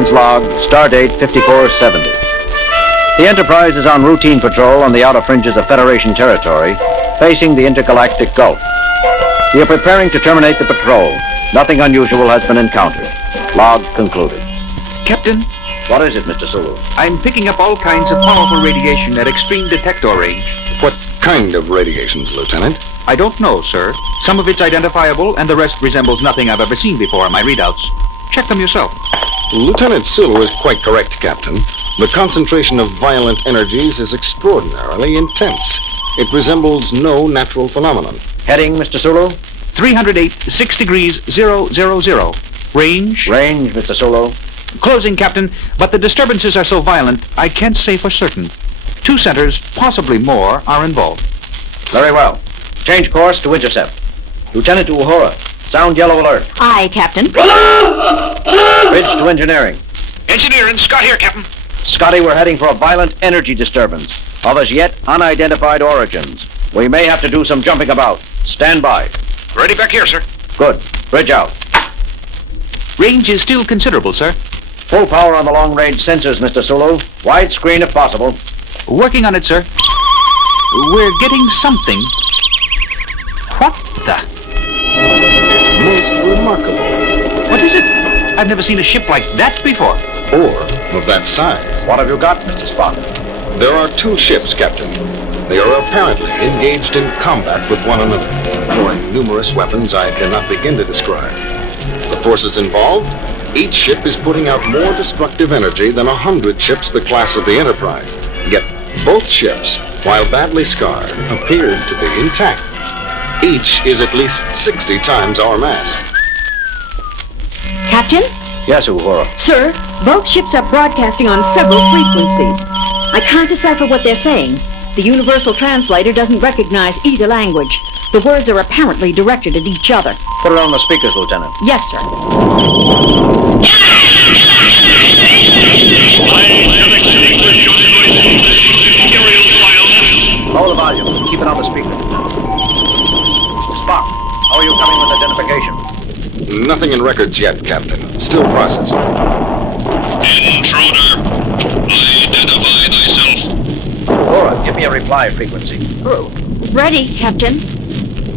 Captain's log, stardate 5470. The Enterprise is on routine patrol on the outer fringes of Federation territory, facing the intergalactic Gulf. We are preparing to terminate the patrol. Nothing unusual has been encountered. Log concluded. Captain, What is it, Mr. Sulu? I'm picking up all kinds of powerful radiation at extreme detector range. What kind of radiations, Lieutenant? I don't know, sir. Some of it's identifiable, and the rest resembles nothing I've ever seen before in my readouts. Check them yourself. Lieutenant Sulu is quite correct, Captain. The concentration of violent energies is extraordinarily intense. It resembles no natural phenomenon. Heading, Mr. Sulu? 308, 6 degrees, 000. Range? Range, Mr. Sulu. Closing, Captain, but the disturbances are so violent, I can't say for certain. 2 centers, possibly more, are involved. Very well. Change course to intercept. Lieutenant Uhura, sound yellow alert. Aye, Captain. Bridge to engineering. Engineering, Scott here, Captain. Scotty, we're heading for a violent energy disturbance of as yet unidentified origins. We may have to do some jumping about. Stand by. Ready back here, sir. Good. Bridge out. Range is still considerable, sir. Full power on the long-range sensors, Mr. Sulu. Wide screen if possible. Working on it, sir. We're getting something. What the? Most remarkable. What is it? I've never seen a ship like that before. Or of that size. What have you got, Mr. Spock? There are 2 ships, Captain. They are apparently engaged in combat with one another, employing numerous weapons I cannot begin to describe. The forces involved, each ship is putting out more destructive energy than 100 ships the class of the Enterprise. Yet both ships, while badly scarred, appeared to be intact. Each is at least 60 times our mass. Captain? Yes, Uhura. Sir, both ships are broadcasting on several frequencies. I can't decipher what they're saying. The universal translator doesn't recognize either language. The words are apparently directed at each other. Put it on the speakers, Lieutenant. Yes, sir. Lower the volume. Keep it on the speaker. Spock, how are you coming with identification? Nothing in records yet, Captain. Still processing. Intruder, identify thyself. Uhura, give me a reply frequency. Crew. Ready, Captain.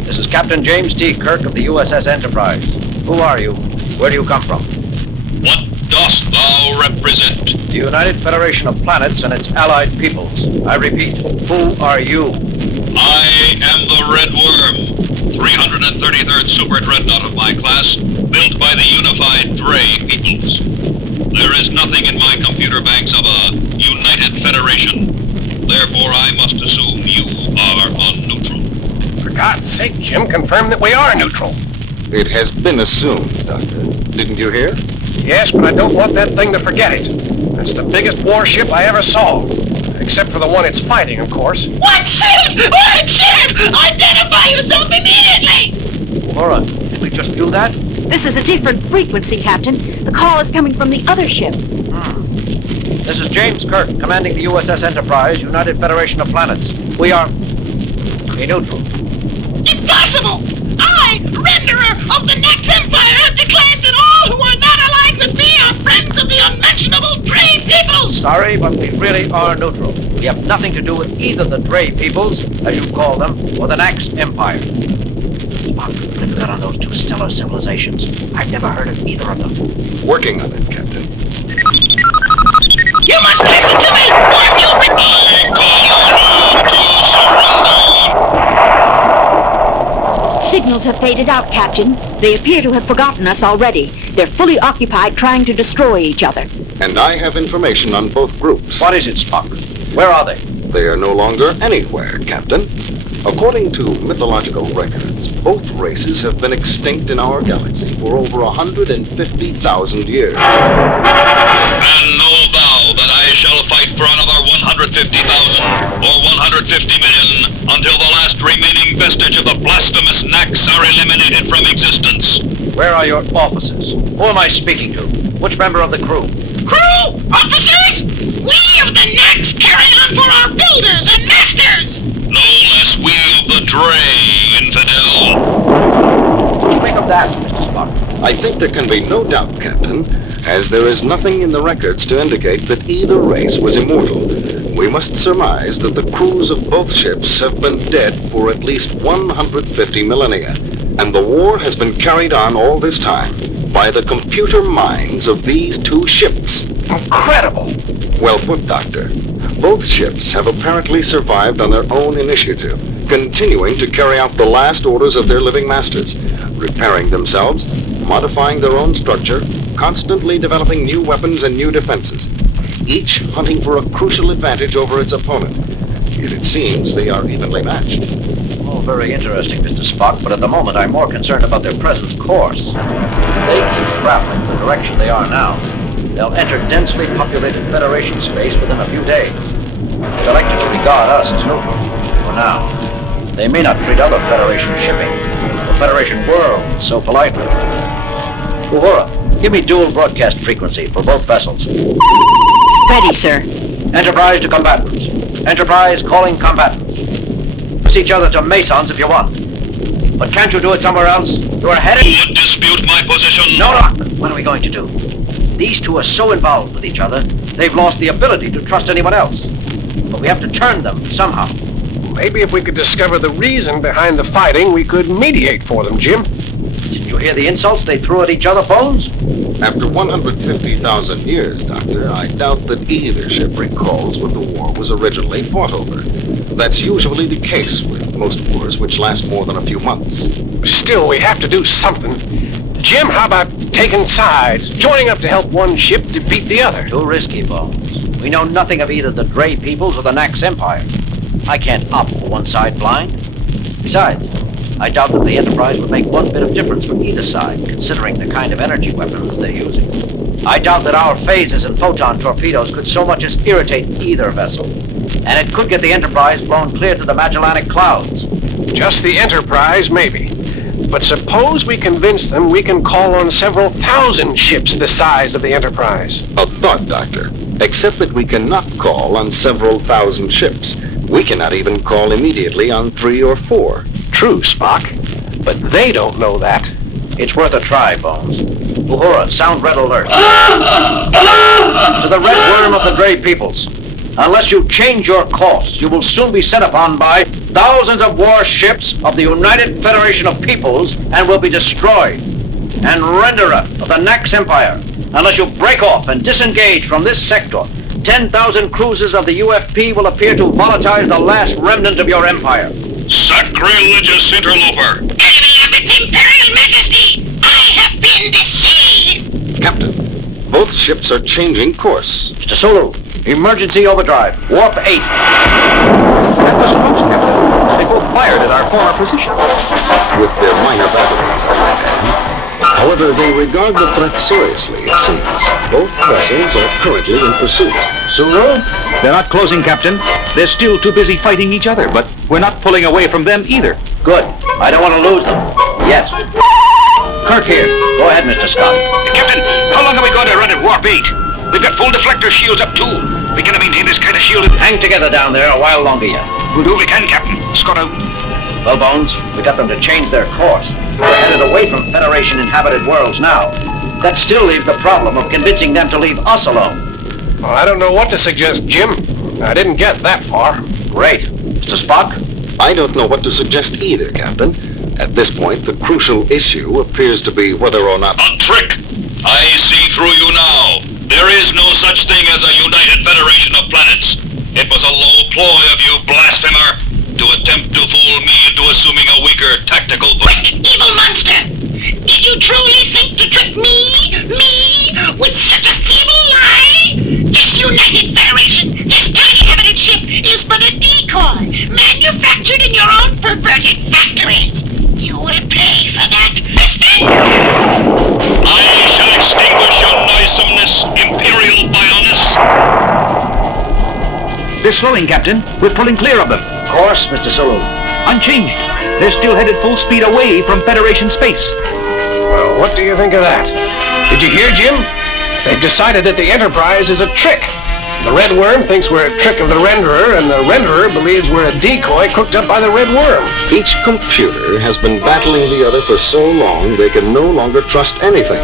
This is Captain James T. Kirk of the USS Enterprise. Who are you? Where do you come from? What dost thou represent? The United Federation of Planets and its allied peoples. I repeat, who are you? I am the Red Worm, 333rd Super Dreadnought of my class, built by the unified Dre peoples. There is nothing in my computer banks of a United Federation. Therefore, I must assume you are unneutral. For God's sake, Jim, confirm that we are neutral. It has been assumed, Doctor. Didn't you hear? Yes, but I don't want that thing to forget it. It's the biggest warship I ever saw. Except for the one it's fighting, of course. What ship? What ship? Identify yourself immediately! Uhura, did we just do that? This is a different frequency, Captain. The call is coming from the other ship. This is James Kirk, commanding the USS Enterprise, United Federation of Planets. We are... neutral. Impossible! I, renderer of the next empire, have declared that all who are not allied with me are friends of the unmentionable Dre peoples! Sorry, but we really are neutral. We have nothing to do with either the Dre peoples, as you call them, or the next empire. Spock, what have you got on those 2 stellar civilizations? I've never heard of either of them. Working on it, Captain. You must listen to me, or you'll be... I call on you to surrender. Signals have faded out, Captain. They appear to have forgotten us already. They're fully occupied trying to destroy each other. And I have information on both groups. What is it, Spock? Where are they? They are no longer anywhere, Captain. According to mythological records, both races have been extinct in our galaxy for over 150,000 years. And know thou that I shall fight for another 150,000 or 150 million until the last remaining vestige of the blasphemous Nax are eliminated from existence. Where are your officers? Who am I speaking to? Which member of the crew? Crew! Officers! We of the Nax carry on for our builders and masters! No less we of the Dre, infidel. What do you make of that, Mr. Spock? I think there can be no doubt, Captain, As there is nothing in the records to indicate that either race was immortal, we must surmise that the crews of both ships have been dead for at least 150 millennia, and the war has been carried on all this time by the computer minds of these two ships. Incredible! Well put, Doctor. Both ships have apparently survived on their own initiative, continuing to carry out the last orders of their living masters, repairing themselves, modifying their own structure, constantly developing new weapons and new defenses, each hunting for a crucial advantage over its opponent. Yet it seems they are evenly matched. Oh, very interesting, Mr. Spock, but at the moment I'm more concerned about their present course. If they keep traveling the direction they are now, they'll enter densely populated Federation space within a few days. They'll like to regard us as neutral, for now. They may not treat other Federation shipping, or Federation worlds, so politely. Uhura, give me dual broadcast frequency for both vessels. Ready, sir. Enterprise to combatants. Enterprise calling combatants. Press each other to Masons if you want. But can't you do it somewhere else? You are headed... Who would dispute my position? No, Doc. What are we going to do? These two are so involved with each other, they've lost the ability to trust anyone else. But we have to turn them somehow. Maybe if we could discover the reason behind the fighting, we could mediate for them, Jim. Didn't you hear the insults they threw at each other, Bones? After 150,000 years, Doctor, I doubt that either ship recalls what the war was originally fought over. That's usually the case with most wars which last more than a few months. Still, we have to do something. Jim, how about taking sides, joining up to help one ship defeat the other? Too risky, Bones. We know nothing of either the Dre peoples or the Nax Empire. I can't opt for one side blind. Besides, I doubt that the Enterprise would make one bit of difference from either side, considering the kind of energy weapons they're using. I doubt that our phasers and photon torpedoes could so much as irritate either vessel. And it could get the Enterprise blown clear to the Magellanic Clouds. Just the Enterprise, maybe. But suppose we convince them we can call on several thousand ships the size of the Enterprise. A thought, Doctor. Except that we cannot call on several thousand ships. We cannot even call immediately on 3 or 4. True, Spock. But they don't know that. It's worth a try, Bones. Uhura, sound red alert. To the red worm of the Dre peoples. Unless you change your course, you will soon be set upon by thousands of warships of the United Federation of Peoples and will be destroyed. And Renderer of the Nax Empire. Unless you break off and disengage from this sector, 10,000 cruisers of the UFP will appear to volatilize the last remnant of your empire. Sacrilegious interloper! Enemy of its Imperial Majesty, I have been deceived! Captain, both ships are changing course. Mr. Sulu, emergency overdrive, warp 8. That was close, Captain. They both fired at our former position. With their minor batteries, I might add. However, they regard the threat seriously, it seems. Both vessels are currently in pursuit. Sulu? They're not closing, Captain. They're still too busy fighting each other, but we're not pulling away from them either. Good. I don't want to lose them. Yes. Kirk here. Go ahead, Mr. Scott. Captain, how long are we going to run at warp 8? We've got full deflector shields up too. We cannot maintain this kind of shielded... Hang together down there a while longer yet. We'll do what we can, Captain. Scott out. Well, Bones, we got them to change their course. They're headed away from Federation-inhabited worlds now. That still leaves the problem of convincing them to leave us alone. Well, I don't know what to suggest, Jim. I didn't get that far. Great. Mr. Spock? I don't know what to suggest either, Captain. At this point, the crucial issue appears to be whether or not... A trick! I see through you now. There is no such thing as a united federation of planets. It was a low ploy of you, blasphemer, to attempt to fool me into assuming a weaker tactical... Quick, evil monster! Did you truly think to trick me, with such a feeble lie? This United Federation, this tiny inhabited ship, is but a decoy, manufactured in your own perverted factories. You will pay for that, mister! I shall extinguish your noisomeness, Imperial Bioness! They're slowing, Captain. We're pulling clear of them. Course, Mr. Sulu. Unchanged. They're still headed full speed away from Federation space. Well, what do you think of that? Did you hear, Jim? They've decided that the Enterprise is a trick. The Red Worm thinks we're a trick of the Renderer, and the Renderer believes we're a decoy cooked up by the Red Worm. Each computer has been battling the other for so long they can no longer trust anything.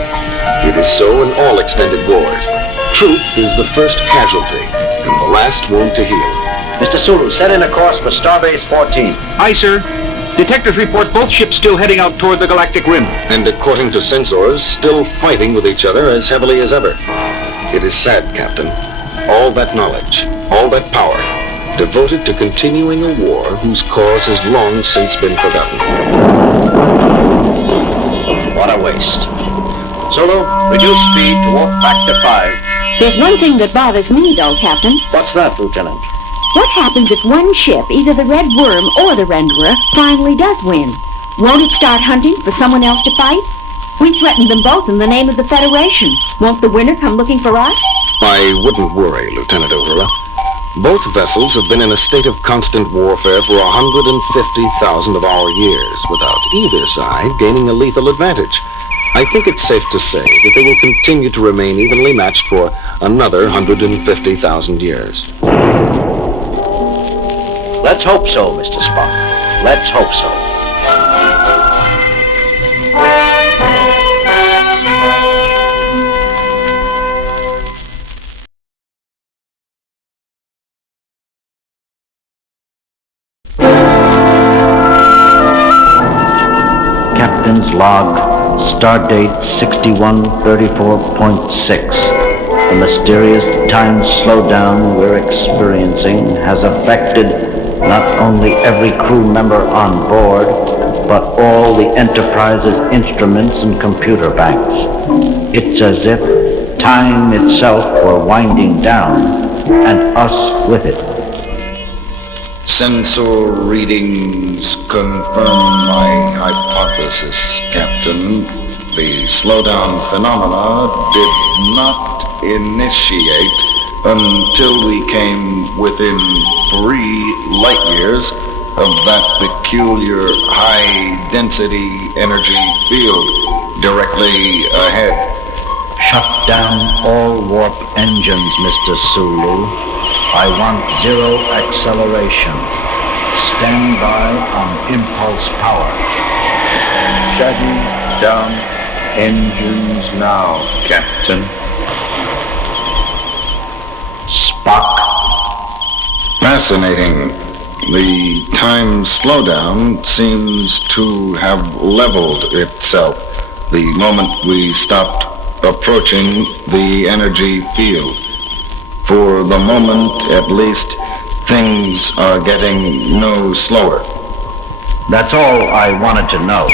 It is so in all extended wars. Truth is the first casualty and the last wound to heal. Mr. Sulu, set in a course for Starbase 14. Aye, sir. Detectives report both ships still heading out toward the galactic rim. And according to sensors, still fighting with each other as heavily as ever. It is sad, Captain. All that knowledge, all that power, devoted to continuing a war whose cause has long since been forgotten. What a waste. Sulu, reduce speed to warp factor 5. There's one thing that bothers me, though, Captain. What's that, Lieutenant? What happens if one ship, either the Red Worm or the Renderer, finally does win? Won't it start hunting for someone else to fight? We threatened them both in the name of the Federation. Won't the winner come looking for us? I wouldn't worry, Lieutenant Uhura. Both vessels have been in a state of constant warfare for 150,000 of our years, without either side gaining a lethal advantage. I think it's safe to say that they will continue to remain evenly matched for another 150,000 years. Let's hope so, Mr. Spock. Let's hope so. Captain's log, stardate 6134.6. The mysterious time slowdown we're experiencing has affected not only every crew member on board, but all the Enterprise's instruments and computer banks. It's as if time itself were winding down, and us with it. Sensor readings confirm my hypothesis, Captain. The slowdown phenomena did not initiate until we came within 3 light years of that peculiar high-density energy field directly ahead. Shut down all warp engines, Mr. Sulu. I want 0 acceleration. Stand by on impulse power. Shutting down engines now, Captain. Spock. Fascinating. The time slowdown seems to have leveled itself the moment we stopped approaching the energy field. For the moment, at least, things are getting no slower. That's all I wanted to know.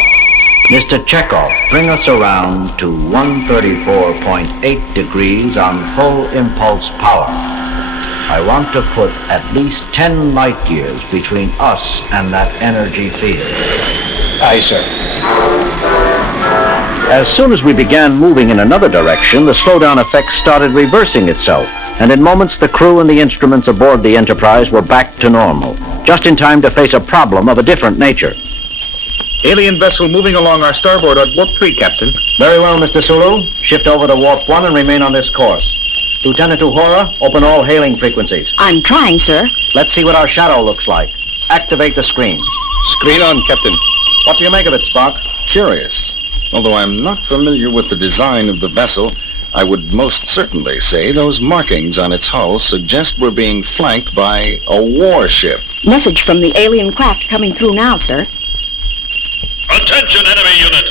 Mr. Chekhov, bring us around to 134.8 degrees on full impulse power. I want to put at least 10 light years between us and that energy field. Aye, sir. As soon as we began moving in another direction, the slowdown effect started reversing itself, and in moments the crew and the instruments aboard the Enterprise were back to normal, just in time to face a problem of a different nature. Alien vessel moving along our starboard at warp 3, Captain. Very well, Mr. Sulu. Shift over to warp 1 and remain on this course. Lieutenant Uhura, open all hailing frequencies. I'm trying, sir. Let's see what our shadow looks like. Activate the screen. Screen on, Captain. What do you make of it, Spock? Curious. Although I'm not familiar with the design of the vessel, I would most certainly say those markings on its hull suggest we're being flanked by a warship. Message from the alien craft coming through now, sir. Attention, enemy unit.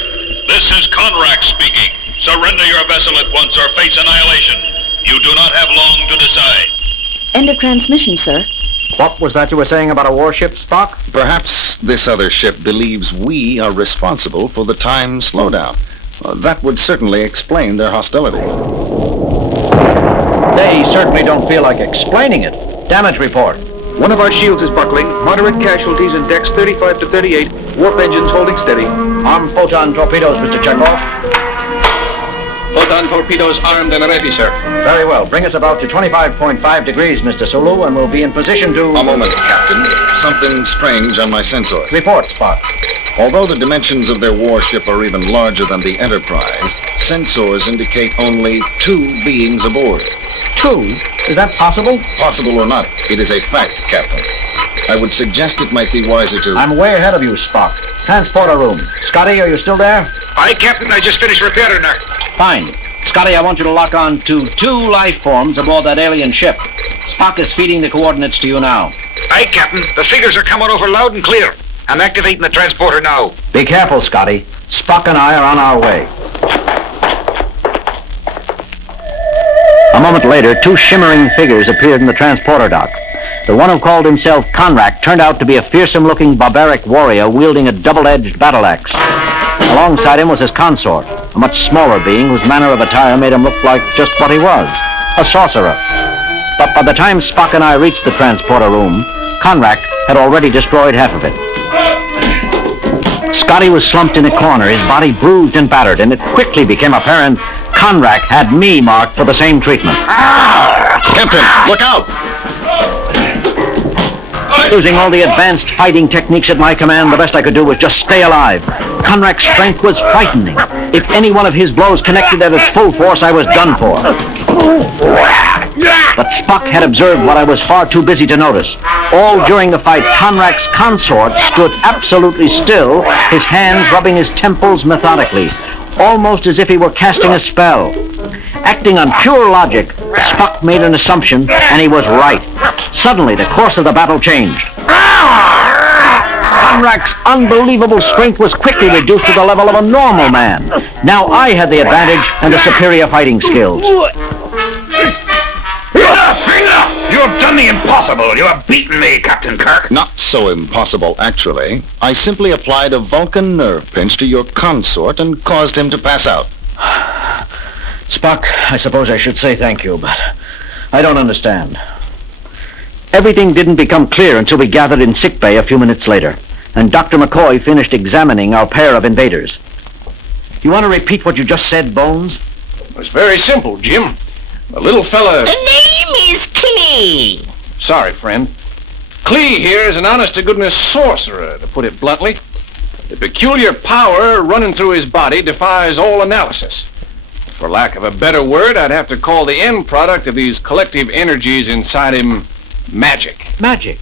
This is Conrack speaking. Surrender your vessel at once or face annihilation. You do not have long to decide. End of transmission, sir. What was that you were saying about a warship, Spock? Perhaps this other ship believes we are responsible for the time slowdown. That would certainly explain their hostility. They certainly don't feel like explaining it. Damage report. One of our shields is buckling. Moderate casualties in decks 35 to 38. Warp engines holding steady. Arm photon torpedoes, Mr. Chekhov. Photon torpedoes armed and ready, sir. Very well. Bring us about to 25.5 degrees, Mr. Sulu, and we'll be in position to... A moment, Captain. Something strange on my sensors. Report, Spock. Although the dimensions of their warship are even larger than the Enterprise, sensors indicate only 2 beings aboard. 2? Is that possible? Possible or not, it is a fact, Captain. I would suggest it might be wiser to... I'm way ahead of you, Spock. Transporter room. Scotty, are you still there? Aye, Captain, I just finished repairing her. Fine. Scotty, I want you to lock on to 2 life forms aboard that alien ship. Spock is feeding the coordinates to you now. Aye, Captain, the figures are coming over loud and clear. I'm activating the transporter now. Be careful, Scotty. Spock and I are on our way. A moment later, 2 shimmering figures appeared in the transporter dock. The one who called himself Conrack turned out to be a fearsome-looking barbaric warrior wielding a double-edged battle axe. Alongside him was his consort, a much smaller being whose manner of attire made him look like just what he was, a sorcerer. But by the time Spock and I reached the transporter room, Conrack had already destroyed half of it. Scotty was slumped in a corner, his body bruised and battered, and it quickly became apparent Conrack had me marked for the same treatment. Captain, look out! Using all the advanced fighting techniques at my command, the best I could do was just stay alive. Conrack's strength was frightening. If any one of his blows connected at its full force, I was done for. But Spock had observed what I was far too busy to notice. All during the fight, Conrack's consort stood absolutely still, his hands rubbing his temples methodically, almost as if he were casting a spell. Acting on pure logic, Spock made an assumption, and he was right. Suddenly, the course of the battle changed. Conrack's unbelievable strength was quickly reduced to the level of a normal man. Now I had the advantage and the superior fighting skills. You have done the impossible. You have beaten me, Captain Kirk. Not so impossible, actually. I simply applied a Vulcan nerve pinch to your consort and caused him to pass out. Spock, I suppose I should say thank you, but I don't understand. Everything didn't become clear until we gathered in sickbay a few minutes later, and Dr. McCoy finished examining our pair of invaders. You want to repeat what you just said, Bones? It was very simple, Jim. The little fella... The name is Klee. Sorry, friend. Klee here is an honest-to-goodness sorcerer, to put it bluntly. The peculiar power running through his body defies all analysis. For lack of a better word, I'd have to call the end product of these collective energies inside him magic. Magic?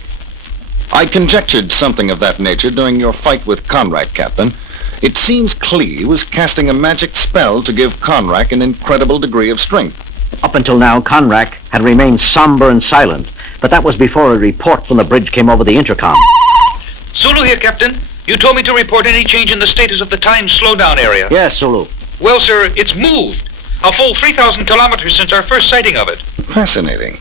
I conjectured something of that nature during your fight with Conrack, Captain. It seems Klee was casting a magic spell to give Conrack an incredible degree of strength. Up until now, Conrack had remained somber and silent, but that was before a report from the bridge came over the intercom. Sulu here, Captain. You told me to report any change in the status of the time slowdown area. Yes, Sulu. Well, sir, it's moved. A full 3,000 kilometers since our first sighting of it. Fascinating.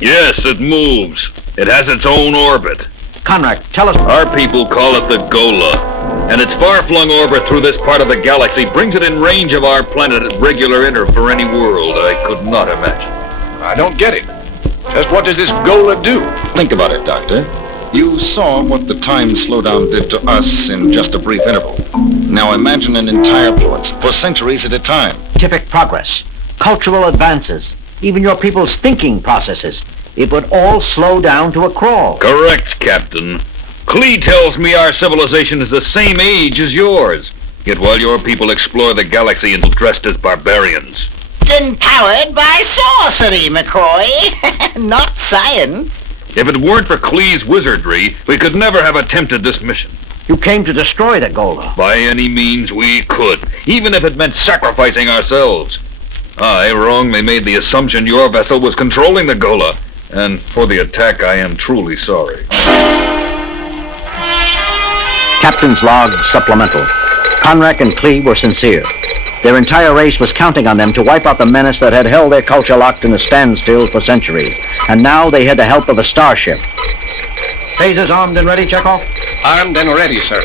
Yes, it moves. It has its own orbit. Conrack, tell us... Our people call it the Gola. And its far-flung orbit through this part of the galaxy brings it in range of our planet at regular interval for any world I could not imagine. I don't get it. Just what does this Gola do? Think about it, Doctor. You saw what the time slowdown did to us in just a brief interval. Now imagine an entire influence for centuries at a time. Scientific progress, cultural advances, even your people's thinking processes. It would all slow down to a crawl. Correct, Captain. Klee tells me our civilization is the same age as yours. Yet while your people explore the galaxy and dressed as barbarians. And powered by sorcery, McCoy. Not science. If it weren't for Klee's wizardry, we could never have attempted this mission. You came to destroy the Gola. By any means we could, even if it meant sacrificing ourselves. I wrongly made the assumption your vessel was controlling the Gola, and for the attack I am truly sorry. Captain's log supplemental. Conrack and Klee were sincere. Their entire race was counting on them to wipe out the menace that had held their culture locked in a standstill for centuries. And now they had the help of a starship. Phasers armed and ready, Chekhov? Armed and ready, sir.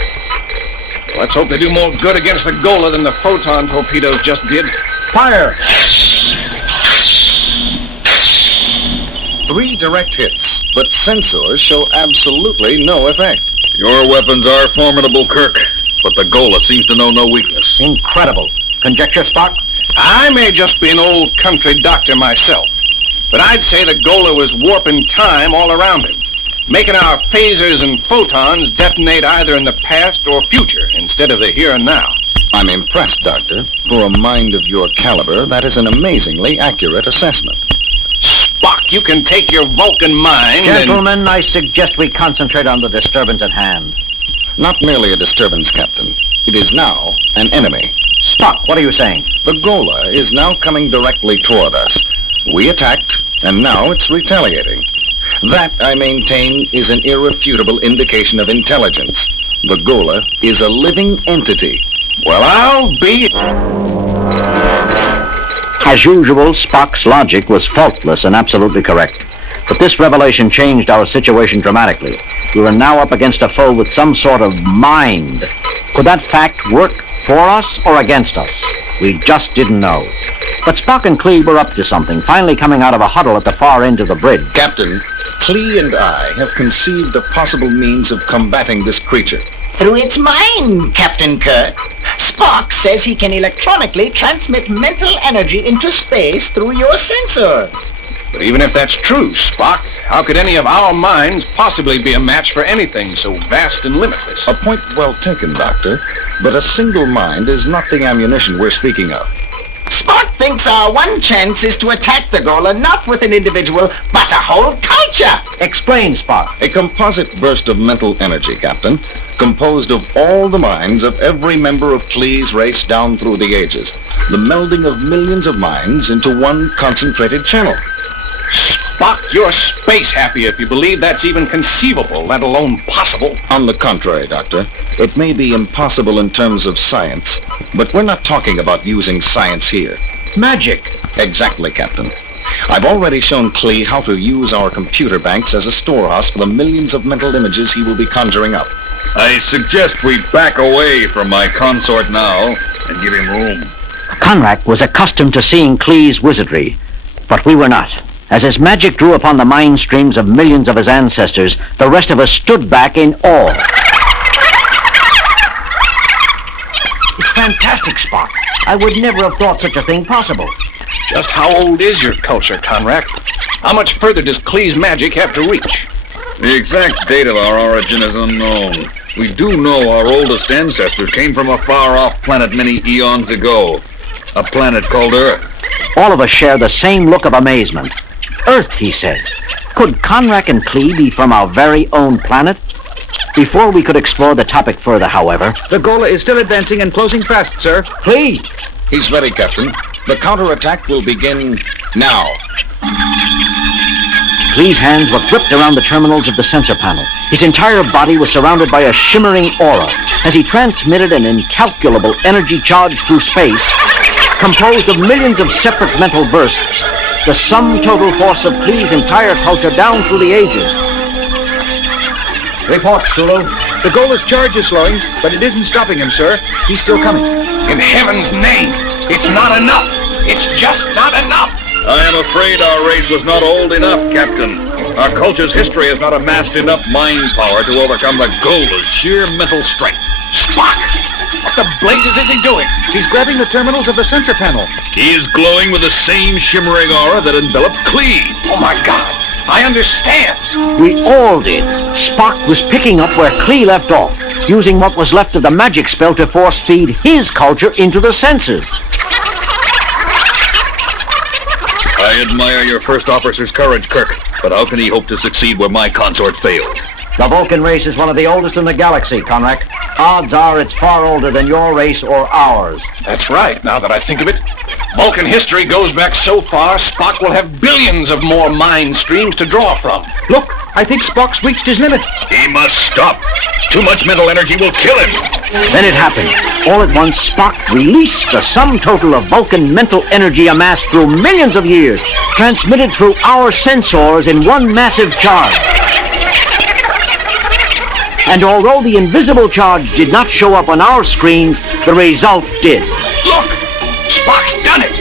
Let's hope they do more good against the Gola than the photon torpedoes just did. Fire! 3 direct hits, but sensors show absolutely no effect. Your weapons are formidable, Kirk, but the Gola seems to know no weakness. Incredible. Conjecture, Spock? I may just be an old country doctor myself, but I'd say the Gola was warping time all around him, making our phasers and photons detonate either in the past or future instead of the here and now. I'm impressed, Doctor. For a mind of your caliber, that is an amazingly accurate assessment. Spock you can take your Vulcan mind Gentlemen, I suggest we concentrate on the disturbance at hand. Not merely a disturbance, Captain. It is now an enemy. Spock, what are you saying? The Gola is now coming directly toward us. We attacked, and now it's retaliating. That, I maintain, is an irrefutable indication of intelligence. The Gola is a living entity. Well, I'll be... As usual, Spock's logic was faultless and absolutely correct. But this revelation changed our situation dramatically. We were now up against a foe with some sort of mind. Could that fact work for us or against us? We just didn't know. But Spock and Klee were up to something, finally coming out of a huddle at the far end of the bridge. Captain, Klee and I have conceived a possible means of combating this creature. Through its mind, Captain Kirk. Spock says he can electronically transmit mental energy into space through your sensor. But even if that's true, Spock, how could any of our minds possibly be a match for anything so vast and limitless? A point well taken, Doctor. But a single mind is not the ammunition we're speaking of. Spock thinks our one chance is to attack the Gola not with an individual, but a whole culture. Explain, Spock. A composite burst of mental energy, Captain, composed of all the minds of every member of Klee's race down through the ages. The melding of millions of minds into one concentrated channel. Spock, you're space happy if you believe that's even conceivable, let alone possible. On the contrary, Doctor, it may be impossible in terms of science, but we're not talking about using science here. Magic. Exactly, Captain. I've already shown Klee how to use our computer banks as a storehouse for the millions of mental images he will be conjuring up. I suggest we back away from my consort now and give him room. Conrack was accustomed to seeing Klee's wizardry, but we were not. As his magic drew upon the mind streams of millions of his ancestors, the rest of us stood back in awe. It's fantastic, Spock. I would never have thought such a thing possible. Just how old is your culture, Conrack? How much further does Klee's magic have to reach? The exact date of our origin is unknown. We do know our oldest ancestors came from a far-off planet many eons ago. A planet called Earth. All of us share the same look of amazement. Earth, he said. Could Conrack and Klee be from our very own planet? Before we could explore the topic further, however... The Gola is still advancing and closing fast, sir. Klee! He's ready, Captain. The counterattack will begin now. Klee's hands were gripped around the terminals of the sensor panel. His entire body was surrounded by a shimmering aura as he transmitted an incalculable energy charge through space, composed of millions of separate mental bursts, the sum total force of Klee's entire culture down through the ages. Report, Sulu. The Gola's charge is slowing, but it isn't stopping him, sir. He's still coming. In heaven's name, it's not enough. It's just not enough. I am afraid our race was not old enough, Captain. Our culture's history has not amassed enough mind power to overcome the Gola's sheer mental strength. Spock! What the blazes is he doing? He's grabbing the terminals of the sensor panel. He is glowing with the same shimmering aura that enveloped Klee. Oh my God! I understand. We all did. Spock was picking up where Klee left off, using what was left of the magic spell to force feed his culture into the sensors. I admire your first officer's courage, Kirk, but how can he hope to succeed where my consort failed? The Vulcan race is one of the oldest in the galaxy, Conrack. Odds are it's far older than your race or ours. That's right, now that I think of it. Vulcan history goes back so far, Spock will have billions of more mind streams to draw from. Look, I think Spock's reached his limit. He must stop. Too much mental energy will kill him. Then it happened. All at once, Spock released the sum total of Vulcan mental energy amassed through millions of years, transmitted through our sensors in one massive charge. And although the invisible charge did not show up on our screens, the result did. Look! Spock's done it!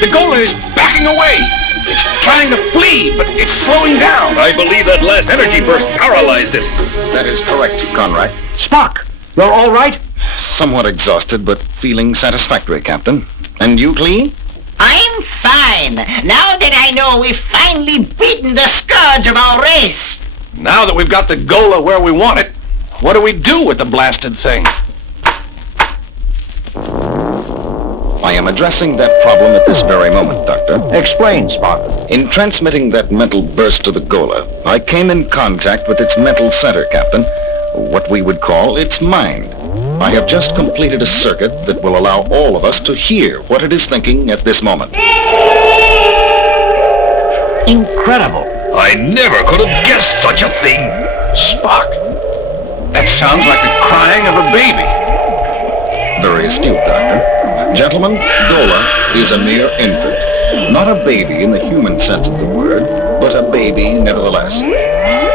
The Gola is backing away! It's trying to flee, but it's slowing down! I believe that last energy burst paralyzed it. That is correct, Conrack. Spock, you're all right? Somewhat exhausted, but feeling satisfactory, Captain. And you, Klee? I'm fine. Now that I know we've finally beaten the scourge of our race. Now that we've got the Gola where we want it, what do we do with the blasted thing? I am addressing that problem at this very moment, Doctor. Explain, Spock. In transmitting that mental burst to the Gola, I came in contact with its mental center, Captain. What we would call its mind. I have just completed a circuit that will allow all of us to hear what it is thinking at this moment. Incredible. I never could have guessed such a thing. Spock, that sounds like the crying of a baby. Very astute, Doctor. Gentlemen, Gola is a mere infant. Not a baby in the human sense of the word, but a baby nevertheless.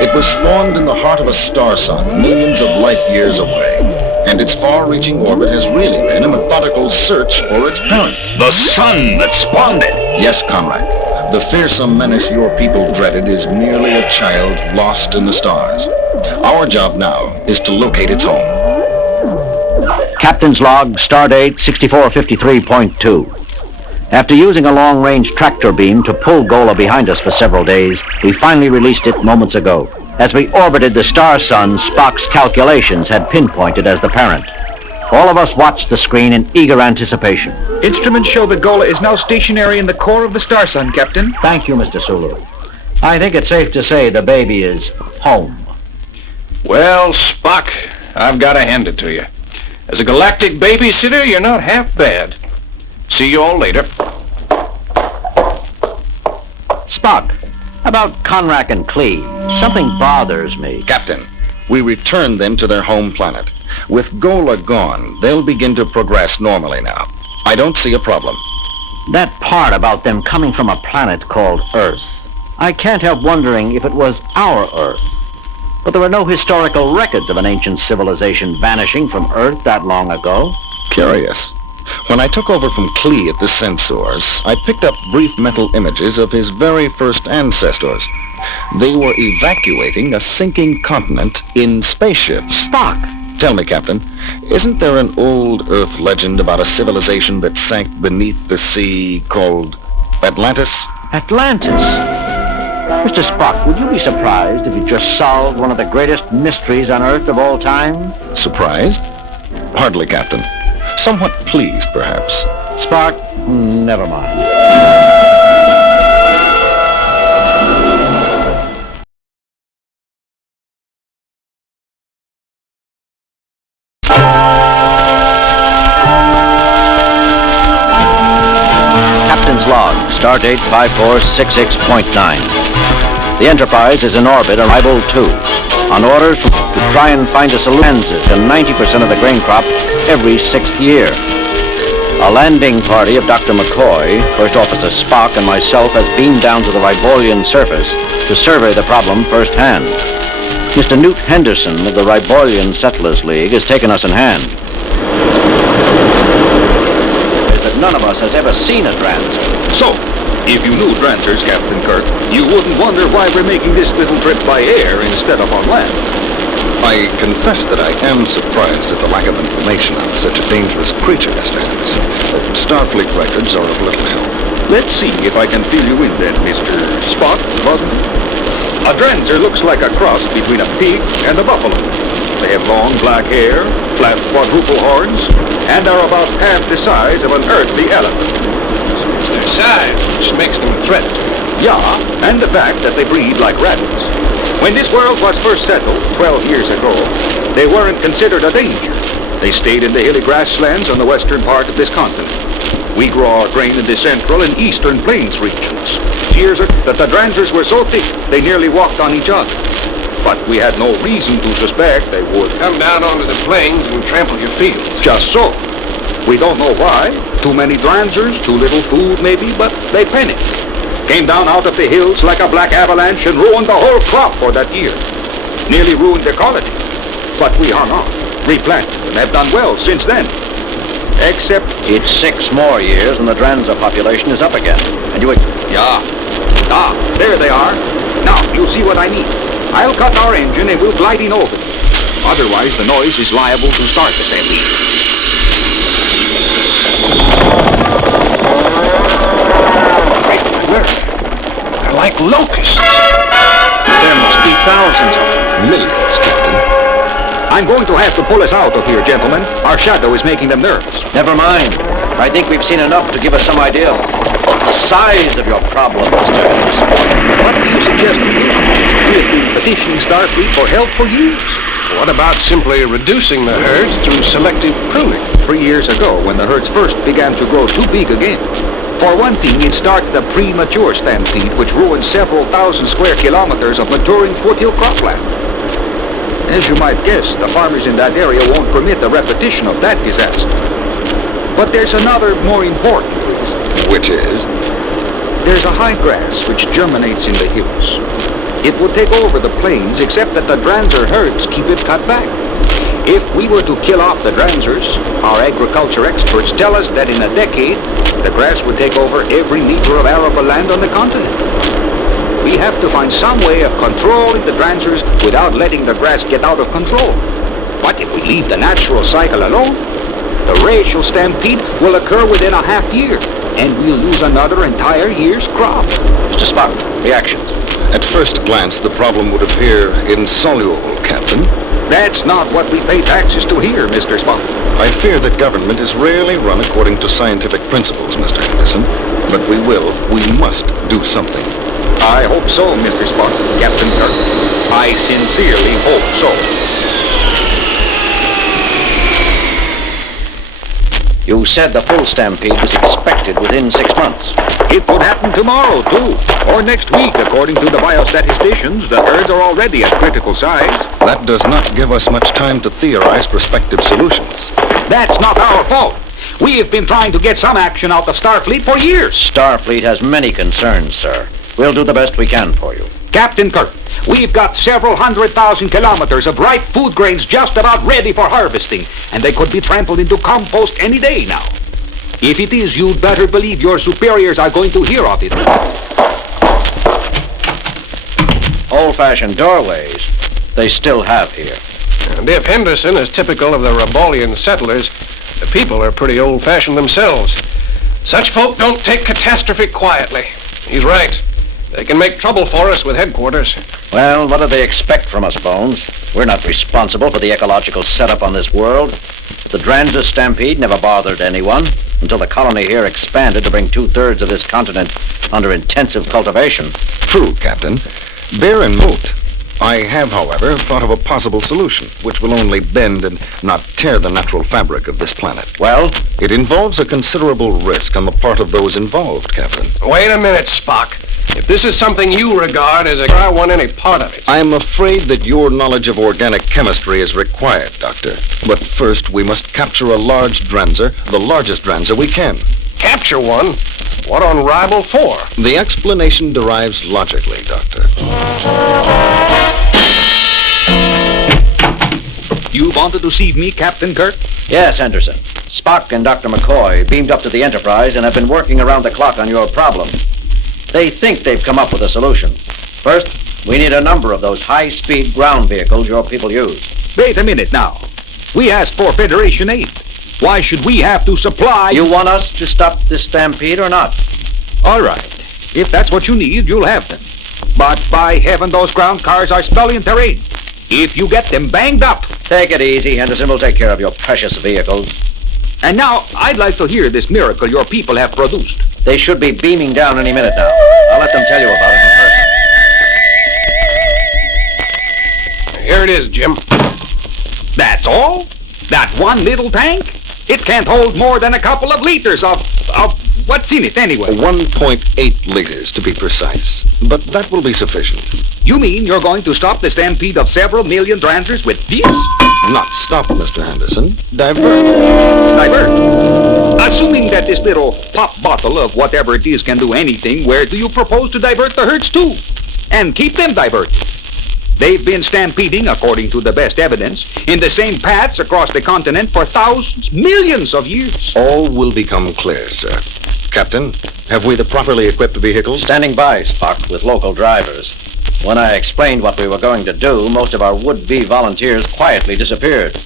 It was spawned in the heart of a star sun millions of light years away, and its far-reaching orbit has really been a methodical search for its parent. The sun that spawned it. Yes, comrade. The fearsome menace your people dreaded is merely a child lost in the stars. Our job now is to locate its home. Captain's log, Stardate 6453.2. After using a long-range tractor beam to pull Gola behind us for several days, we finally released it moments ago. As we orbited the star sun, Spock's calculations had pinpointed as the parent. All of us watched the screen in eager anticipation. Instruments show that Gola is now stationary in the core of the star sun, Captain. Thank you, Mr. Sulu. I think it's safe to say the baby is home. Well, Spock, I've got to hand it to you. As a galactic babysitter, you're not half bad. See you all later. Spock, about Conrack and Klee, something bothers me. Captain, we returned them to their home planet. With Gola gone, they'll begin to progress normally now. I don't see a problem. That part about them coming from a planet called Earth. I can't help wondering if it was our Earth. But there are no historical records of an ancient civilization vanishing from Earth that long ago. Curious. When I took over from Klee at the Sensors, I picked up brief mental images of his very first ancestors. They were evacuating a sinking continent in spaceships. Spock! Tell me, Captain, isn't there an old Earth legend about a civilization that sank beneath the sea called Atlantis? Atlantis? Mr. Spock, would you be surprised if you just solved one of the greatest mysteries on Earth of all time? Surprised? Hardly, Captain. Somewhat pleased, perhaps. Spock, never mind. Captain's log, Stardate 5466.9. The Enterprise is in orbit, arrival 2. On orders to try and find a solution to 90% of the grain crop every 6th year. A landing party of Dr. McCoy, First Officer Spock, and myself has beamed down to the Ribolian surface to survey the problem firsthand. Mr. Newt Henderson of the Ribolian Settlers League has taken us in hand. Is that none of us has ever seen a Dranzer. So, if you knew Dranzers, Captain Kirk, you wouldn't wonder why we're making this little trip by air instead of on land. I confess that I am surprised at the lack of information on such a dangerous creature, Mr. Henderson. Starfleet records are of little help. Let's see if I can fill you in then, Mr. Spock, wasn't it? A Dranzer looks like a cross between a pig and a buffalo. They have long black hair, flat quadruple horns, and are about half the size of an earthly elephant. So it's their size which makes them a threat. Yeah, and the fact that they breed like rabbits. When this world was first settled 12 years ago, they weren't considered a danger. They stayed in the hilly grasslands on the western part of this continent. We grow our grain in the central and eastern plains regions. Years ago, that the Dranzers were so thick they nearly walked on each other. But we had no reason to suspect they would Come down onto the plains and trample your fields. just so. We don't know why. Too many Dranzers, too little food maybe, but they panicked. Came down out of the hills like a black avalanche and ruined the whole crop for that year. Nearly ruined the colony. But we hung on, replanted, and have done well since then. Except, It's 6 more years and the Dranzer population is up again. And you... yeah. Ah, there they are. Now, you see what I mean. I'll cut our engine and we'll glide in over. Otherwise, the noise is liable to start the stampede. They're like locusts. There must be thousands of them. Millions, Captain. I'm going to have to pull us out of here, gentlemen. Our shadow is making them nervous. Never mind. I think we've seen enough to give us some idea of the size of your problem, Mr. Henderson. What do you suggest we do? We have been petitioning Starfleet for help for years. What about simply reducing the herds through selective pruning? 3 years ago, when the herds first began to grow too big again. For one thing, it started a premature stampede which ruined several thousand square kilometers of maturing foothill cropland. As you might guess, the farmers in that area won't permit the repetition of that disaster. But there's another more important reason. Which is? There's a high grass which germinates in the hills. It will take over the plains, except that the Dranzer herds keep it cut back. If we were to kill off the Dranzers, our agriculture experts tell us that in a decade, the grass would take over every meter of arable land on the continent. We have to find some way of controlling the Dranzers without letting the grass get out of control. But if we leave the natural cycle alone, the racial stampede will occur within a half year, and we'll lose another entire year's crop. Mr. Spock, reactions. At first glance, the problem would appear insoluble, Captain. That's not what we pay taxes to here, Mr. Spock. I fear that government is rarely run according to scientific principles, Mr. Henderson. But we must do something. I hope so, Mr. Spock, Captain Kirk. I sincerely hope so. You said the full stampede was expected within 6 months. It could happen tomorrow, too, or next week, according to the biostatisticians. The herds are already at critical size. That does not give us much time to theorize prospective solutions. That's not our fault. We have been trying to get some action out of Starfleet for years. Starfleet has many concerns, sir. We'll do the best we can for you. Captain Kirk, we've got several 100,000 kilometers of ripe food grains just about ready for harvesting, and they could be trampled into compost any day now. If it is, you'd better believe your superiors are going to hear of it. Old-fashioned doorways, they still have here. And if Henderson is typical of the Rabolian settlers, the people are pretty old-fashioned themselves. Such folk don't take catastrophe quietly. He's right. They can make trouble for us with headquarters. Well, what do they expect from us, Bones? We're not responsible for the ecological setup on this world. The Dranzer stampede never bothered anyone until the colony here expanded to bring 2/3 of this continent under intensive cultivation. True, Captain. Bare and moot. I have, however, thought of a possible solution, which will only bend and not tear the natural fabric of this planet. Well? It involves a considerable risk on the part of those involved, Captain. Wait a minute, Spock. If this is something you regard as I want any part of it. I'm afraid that your knowledge of organic chemistry is required, Doctor. But first, we must capture a large Dranzer, the largest Dranzer we can. Capture one? What on rival for? The explanation derives logically, Doctor. You want to deceive me, Captain Kirk? Yes, Henderson. Spock and Dr. McCoy beamed up to the Enterprise and have been working around the clock on your problem. They think they've come up with a solution. First, we need a number of those high-speed ground vehicles your people use. Wait a minute now. We asked for Federation aid. Why should we have to supply... You want us to stop this stampede or not? All right. If that's what you need, you'll have them. But by heaven, those ground cars are spelling terrain. If you get them banged up... Take it easy, Henderson. We'll take care of your precious vehicles. And now, I'd like to hear this miracle your people have produced. They should be beaming down any minute now. I'll let them tell you about it in person. Here it is, Jim. That's all? That one little tank? It can't hold more than a couple of liters of what's in it anyway? 1.8 liters, to be precise. But that will be sufficient. You mean you're going to stop the stampede of several million Dranzers with this? Not stop, Mr. Henderson. Divert. Divert? Assuming that this little pop bottle of whatever it is can do anything, where do you propose to divert the herds to? And keep them diverted? They've been stampeding, according to the best evidence, in the same paths across the continent for thousands, millions of years. All will become clear, sir. Captain, have we the properly equipped vehicles? Standing by, Spock, with local drivers. When I explained what we were going to do, most of our would-be volunteers quietly disappeared.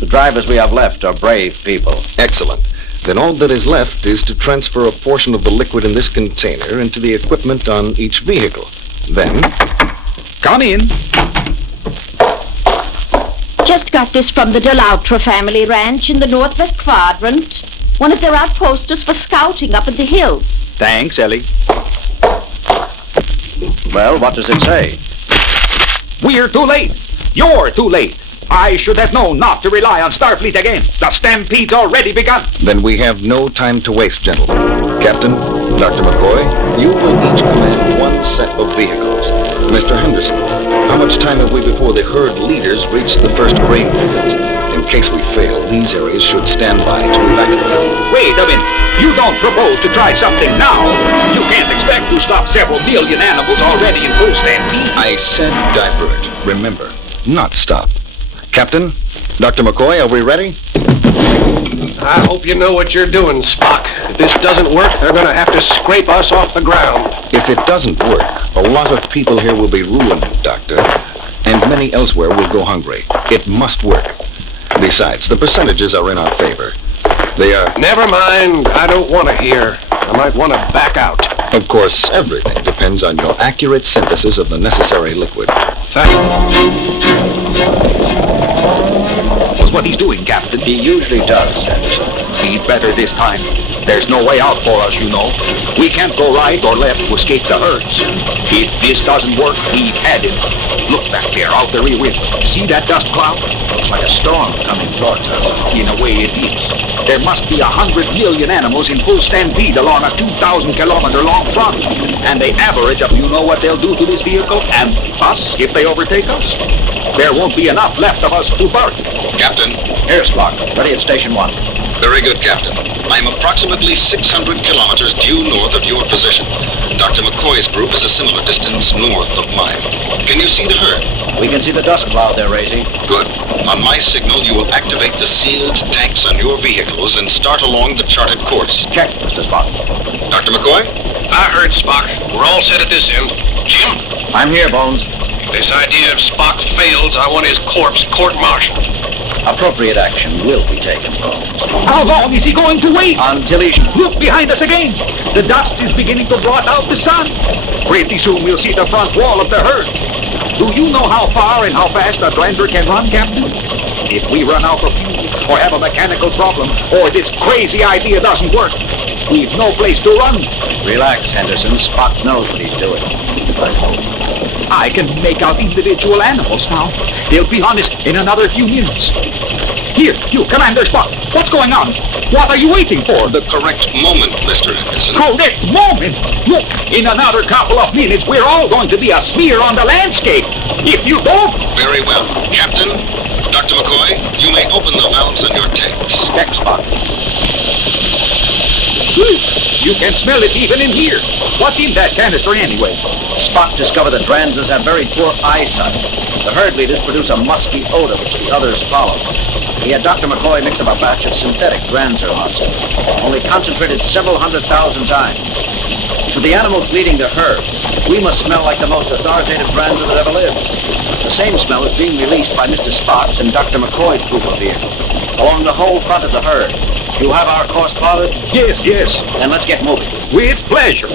The drivers we have left are brave people. Excellent. Then all that is left is to transfer a portion of the liquid in this container into the equipment on each vehicle. Then... Come in. Just Got this from the Deloutre family ranch in the northwest quadrant. One of their outposters for scouting up in the hills. Thanks, Ellie. Well, what does it say? We're too late. You're too late. I should have known not to rely on Starfleet again. The stampede's already begun. Then we have no time to waste, gentlemen. Captain, Dr. McCoy, you will each command one set of vehicles. Mr. Henderson, how much time have we before the herd leaders reach the first grain fields? In case we fail, these areas should stand by to evacuate. Wait a minute. You don't propose to try something now. You can't expect to stop several million animals already in full stampede. I said divert. Remember, not stop. Captain, Dr. McCoy, are we ready? I hope you know what you're doing, Spock. If this doesn't work, they're gonna have to scrape us off the ground. If it doesn't work, a lot of people here will be ruined, Doctor, and many elsewhere will go hungry. It must work. Besides, the percentages are in our favor. They are... Never mind. I don't want to hear. I might want to back out. Of course, everything depends on your accurate synthesis of the necessary liquid. Thank you. What's what he's doing, Captain? He usually does, Anderson. He'd better this time. There's no way out for us, you know. We can't go right or left to escape the herds. If this doesn't work, we've had it. Look back there, out the rear window. See that dust cloud? Looks like a storm coming towards us. In a way it is. There must be 100 million animals in full stampede along a 2,000-kilometer long front. And they average up, you know what they'll do to this vehicle and us if they overtake us? There won't be enough left of us to berth. Captain. Here, Spock. Ready at Station 1. Very good, Captain. I'm approximately 600 kilometers due north of your position. Dr. McCoy's group is a similar distance north of mine. Can you see the herd? We can see the dust cloud they're raising. Good. On my signal, you will activate the sealed tanks on your vehicles and start along the charted course. Check, Mr. Spock. Dr. McCoy? I heard, Spock. We're all set at this end. Jim? I'm here, Bones. This idea of Spock fails, I want his corpse court-martialed. Appropriate action will be taken, Bones. How long is he going to wait? Until he... Look behind us again. The dust is beginning to blot out the sun. Pretty soon we'll see the front wall of the herd. Do you know how far and how fast a Dranzer can run, Captain? If we run out of fuel, or have a mechanical problem, or this crazy idea doesn't work, we've no place to run. Relax, Henderson. Spock knows what he's doing. I can make out individual animals now. They'll be on us in another few minutes. Here, you, Commander Spock. What's going on? What are you waiting for? The correct moment, Mr. Anderson. Correct moment? Look, in another couple of minutes, we're all going to be a smear on the landscape. If you don't... Very well. Captain, Dr. McCoy, you may open the valves on your tanks. Check, Spock. You can smell it even in here. What's in that canister anyway? Spock discovered that Dranzers have very poor eyesight. The herd leaders produce a musky odor which the others follow. He had Dr. McCoy mix up a batch of synthetic Dranzer musk, only concentrated several 100,000 times. To the animals leading the herd, we must smell like the most authoritative Dranzer that ever lived. The same smell is being released by Mr. Spock's and Dr. McCoy's group of vehicles, along the whole front of the herd. You have our course plotted? Yes, yes. Then let's get moving. With pleasure.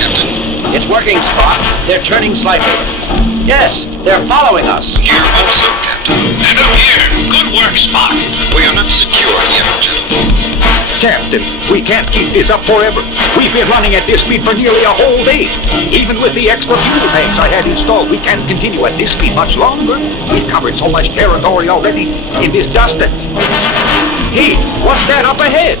Captain. It's working, Spock. They're turning slightly. Yes, they're following us. Here also, Captain. And up here. Good work, Spock. We are not secure yet, gentlemen. Captain, we can't keep this up forever. We've been running at this speed for nearly a whole day. Even with the extra fuel tanks I had installed, we can't continue at this speed much longer. We've covered so much territory already in this dust that... Hey, what's that up ahead?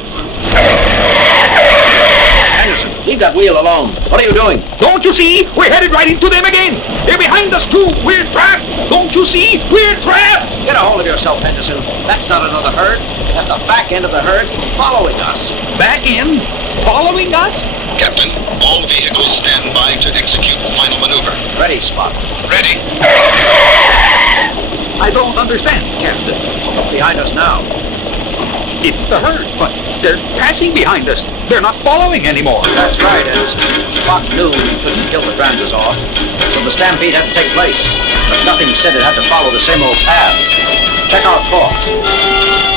Anderson, leave that wheel alone. What are you doing? Don't you see? We're headed right into them again. They're behind us too. We're trapped. Don't you see? We're trapped. Get a hold of yourself, Henderson. That's not another herd. That's the back end of the herd following us. Back in? Following us? Captain, all vehicles stand by to execute final maneuver. Ready, Spock. Ready. I don't understand, Captain. Look behind us now. It's the herd, but they're passing behind us. They're not following anymore. That's right, Anderson. Spock knew he couldn't kill the Dranzers off, so the stampede had to take place. But nothing said it had to follow the same old path. Check our course.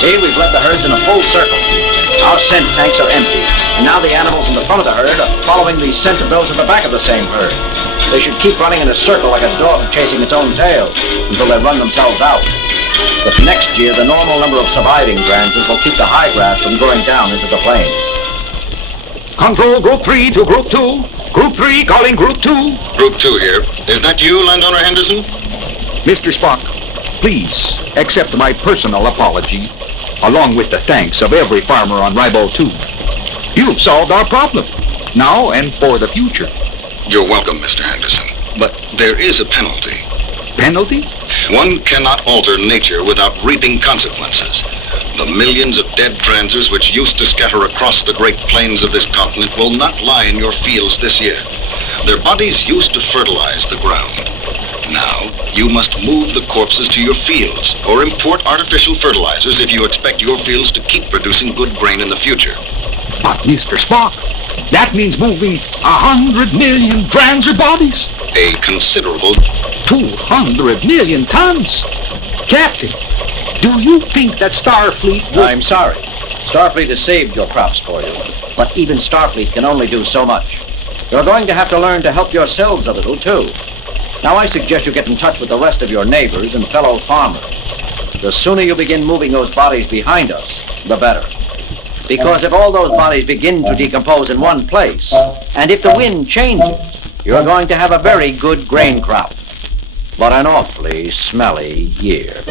See, we've led the herds in a full circle. Our scent tanks are empty, and now the animals in the front of the herd are following the scent of those at the back of the same herd. They should keep running in a circle like a dog chasing its own tail until they run themselves out. But next year, the normal number of surviving Dransers will keep the high grass from growing down into the plains. Control Group 3 to Group 2. Group 3 calling Group 2. Group 2 here. Is that you, Landowner Henderson? Mr. Spock, please accept my personal apology, along with the thanks of every farmer on Ribble 2. You've solved our problem, now and for the future. You're welcome, Mr. Henderson. But there is a penalty. Penalty? One cannot alter nature without reaping consequences. The millions of dead Dransers which used to scatter across the great plains of this continent will not lie in your fields this year. Their bodies used to fertilize the ground. Now, you must move the corpses to your fields or import artificial fertilizers if you expect your fields to keep producing good grain in the future. But, Mr. Spock, that means moving 100 million Dranser bodies. A considerable... 200 million tons. Captain, do you think that Starfleet would... I'm sorry. Starfleet has saved your crops for you, but even Starfleet can only do so much. You're going to have to learn to help yourselves a little, too. Now, I suggest you get in touch with the rest of your neighbors and fellow farmers. The sooner you begin moving those bodies behind us, the better. Because if all those bodies begin to decompose in one place, and if the wind changes, you're going to have a very good grain crop, but an awfully smelly year.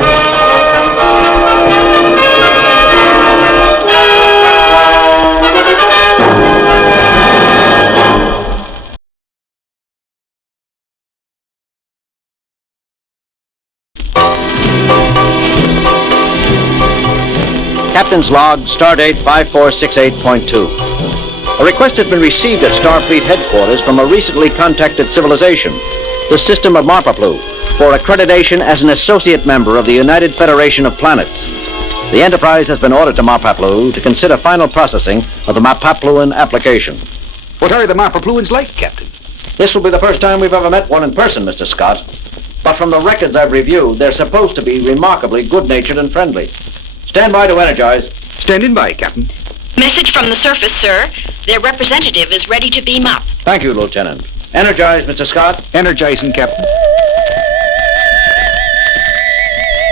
Captain's log, stardate 5468.2. A request has been received at Starfleet headquarters from a recently contacted civilization, the system of Marpaplu, for accreditation as an associate member of the United Federation of Planets. The Enterprise has been ordered to Marpaplu to consider final processing of the Marpapluan application. What are the Marpapluans like, Captain? This will be the first time we've ever met one in person, Mr. Scott. But from the records I've reviewed, they're supposed to be remarkably good-natured and friendly. Stand by to energize. Standing by, Captain. Message from the surface, sir. Their representative is ready to beam up. Thank you, Lieutenant. Energize, Mr. Scott. Energizing, Captain.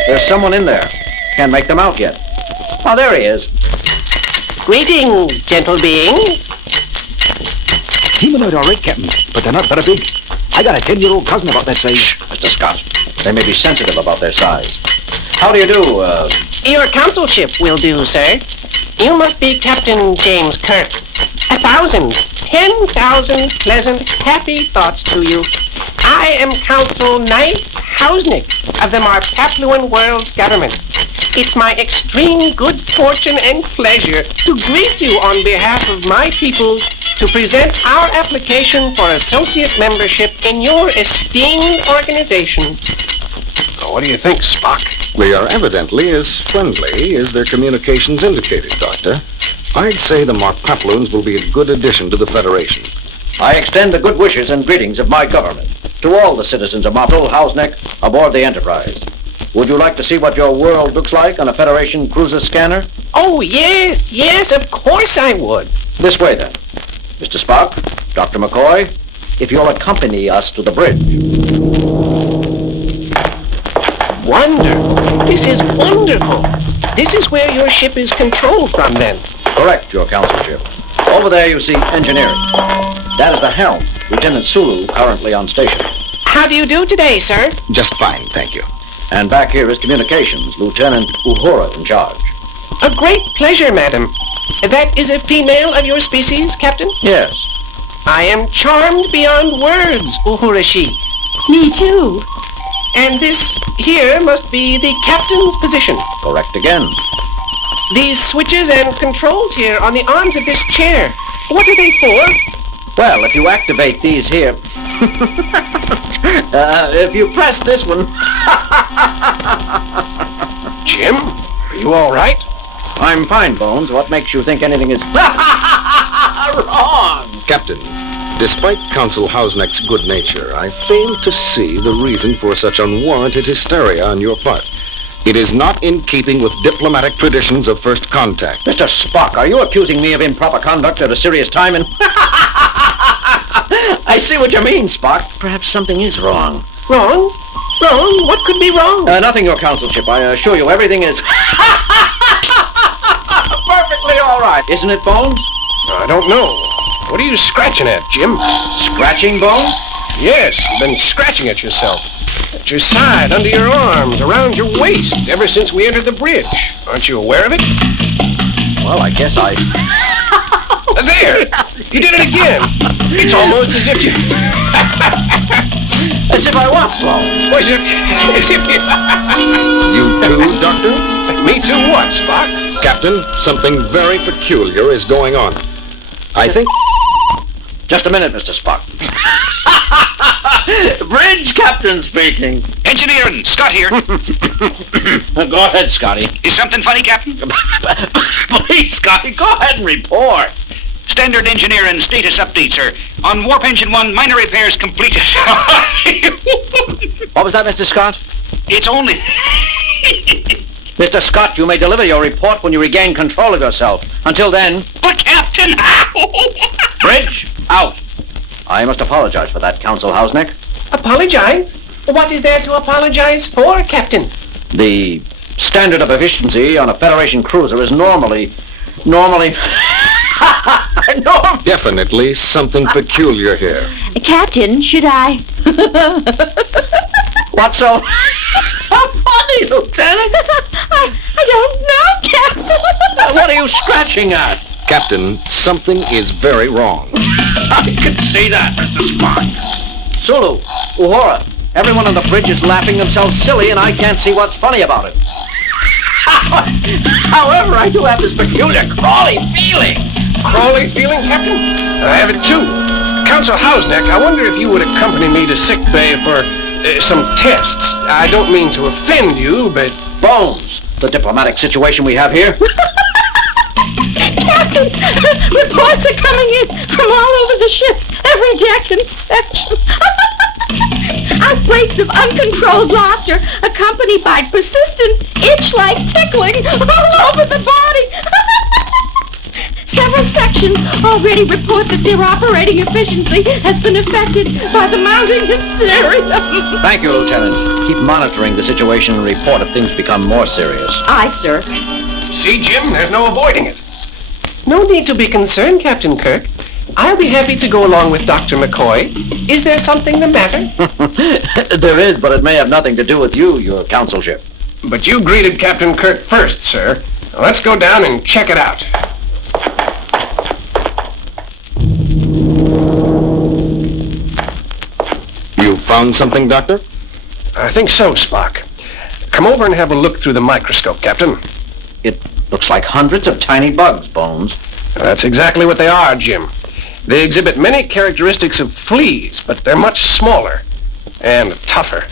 There's someone in there. Can't make them out yet. Oh, there he is. Greetings, gentle beings. Humanoid all right, Captain, but they're not very big. I got a 10-year-old cousin about that size. Mr. Scott, they may be sensitive about their size. How do you do, Your consulship will do, sir. You must be Captain James Kirk. 1,000, 10,000 pleasant, happy thoughts to you. I am Consul Knight Hausnick of the Marpapluan World's Government. It's my extreme good fortune and pleasure to greet you on behalf of my people to present our application for associate membership in your esteemed organization. What do you think, Spock? They are evidently as friendly as their communications indicated, Doctor. I'd say the Marpapluans will be a good addition to the Federation. I extend the good wishes and greetings of my government to all the citizens of Marpaplu Hausnick aboard the Enterprise. Would you like to see what your world looks like on a Federation cruiser scanner? Oh, yes, of course I would. This way, then. Mr. Spock, Dr. McCoy, if you'll accompany us to the bridge. Wonderful. This is wonderful. This is where your ship is controlled from, then. Correct, your council ship. Over there you see engineering. That is the helm, Lieutenant Sulu, currently on station. How do you do today, sir? Just fine, thank you. And back here is communications, Lieutenant Uhura in charge. A great pleasure, madam. That is a female of your species, Captain? Yes. I am charmed beyond words, Uhurashi. Me too. And this here must be the captain's position. Correct again. These switches and controls here on the arms of this chair, what are they for? Well, if you activate these here... if you press this one... Jim, are you all right? I'm fine, Bones. What makes you think anything is... wrong? Captain, despite Consul Hausnick's good nature, I fail to see the reason for such unwarranted hysteria on your part. It is not in keeping with diplomatic traditions of first contact. Mr. Spock, are you accusing me of improper conduct at a serious time in... I see what you mean, Spock. Perhaps something is wrong. Wrong? Wrong? What could be wrong? Nothing, Your Councilship. I assure you, everything is perfectly all right. Isn't it, Bones? I don't know. What are you scratching at, Jim? Scratching, Bones? Yes, you've been scratching at yourself. At your side, under your arms, around your waist, ever since we entered the bridge. Aren't you aware of it? Well, I guess I... There! You did it again! It's almost as if you... As if I was, Bones. As if you... You too, Doctor? Me too what, Spock? Captain, something very peculiar is going on. I think... Just a minute, Mr. Spock. Bridge captain speaking. Engineering, Scott here. Go ahead, Scotty. Is something funny, Captain? Please, Scotty, go ahead and report. Standard engineering status update, sir. On Warp Engine 1, minor repairs completed. What was that, Mr. Scott? It's only... Mr. Scott, you may deliver your report when you regain control of yourself. Until then... But, Captain... Bridge, out. I must apologize for that, Council Hausneck. Apologize? What is there to apologize for, Captain? The standard of efficiency on a Federation cruiser is normally... definitely something peculiar here. Captain, should I? What's so funny, Lieutenant? I don't know, Captain. What are you scratching at? Captain, something is very wrong. I can see that, Mr. Spock. Sulu, Uhura, everyone on the bridge is laughing themselves silly, and I can't see what's funny about it. However, I do have this peculiar crawly feeling. Crawly feeling, Captain? I have it too. Council Hausneck, I wonder if you would accompany me to sick bay for some tests. I don't mean to offend you, but... Bones, the diplomatic situation we have here. Captain, reports are coming in from all over the ship, every deck and section. Outbreaks of uncontrolled laughter accompanied by persistent itch-like tickling all over the body. Several sections already report that their operating efficiency has been affected by the mounting hysteria. Thank you, Lieutenant. Keep monitoring the situation and report if things become more serious. Aye, sir. See, Jim, there's no avoiding it. No need to be concerned, Captain Kirk. I'll be happy to go along with Dr. McCoy. Is there something the matter? There is, but it may have nothing to do with you, your councilship. But you greeted Captain Kirk first, sir. Now, let's go down and check it out. You found something, Doctor? I think so, Spock. Come over and have a look through the microscope, Captain. It looks like hundreds of tiny bugs, Bones. That's exactly what they are, Jim. They exhibit many characteristics of fleas, but they're much smaller and tougher.